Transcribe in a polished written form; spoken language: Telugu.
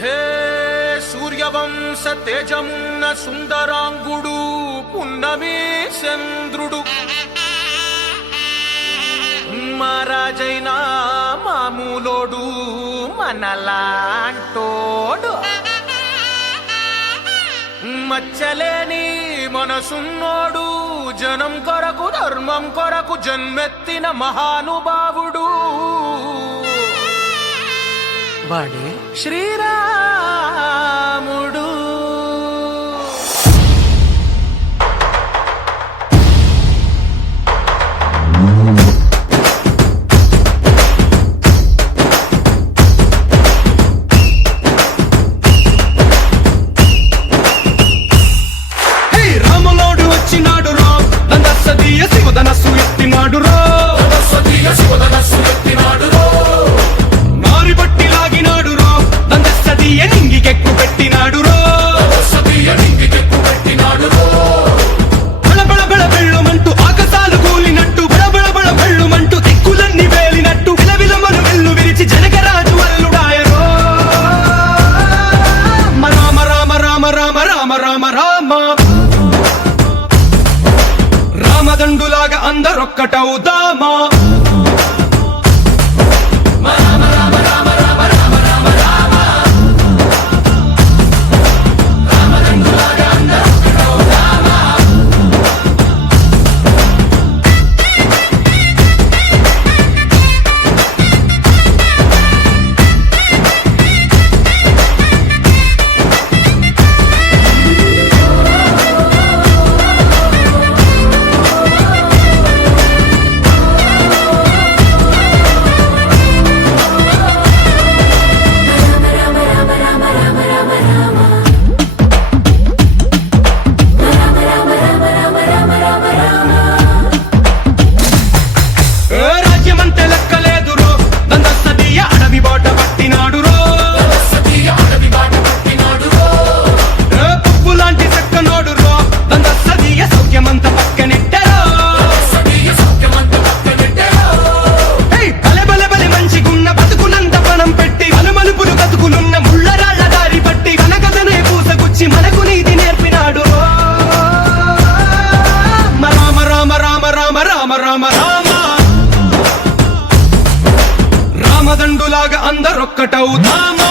హే సూర్యవంశ తేజమున్న సుందరాంగుడు పున్నమి చంద్రుడు మహారాజైనా మామూలోడు మనలాంటోడు మచ్చలేని మనసున్నోడు జనం కొరకు ధర్మం కొరకు జన్మెత్తిన మహానుభావుడు వాడే శ్రీరాముడు. రాములోడు వచ్చినాడు రో దందసదీయ శివధనస్సు ఎత్తినాడు రో మారి బట్టి లాగినాడు రో దందసదీయ నింగికెక్కు పెట్టినాడు రో బళబళ బళ బెళ్ళుమంటూ ఆకాశాలు కూలినట్టు బళబళ బళ బెళ్ళుమంటూ దిక్కులన్నీ వేలినట్టు విలవిలమను వెల్లు విరిచి జనకరాజు అల్లుడాయరో రామ రామ రామ రామ రామ రామ రామ రామదండులాగా అందరొక్కటవుదామా. రాజ్యమంటే లెక్కలేదు రో దందసదీయ అడవి బాట పట్టినాడు రో పువ్వు లాంటి చక్కనోడు రో దందసదీయ సౌఖ్యమంత పక్కనెట్టరో బలె బలె బలె మంచిగున్న బతుకునంత పణం పెట్టి మలుమలుపులు బతుకులున్న ముళ్ళరాళ్ల దారి పట్టి మన కథనే పూసగుచ్చి మనకు నీతి నేర్పినాడు రో రామ రామ రామ రామ రామ రామ రామ రామదండులాగా అందరొక్కటవుదామా.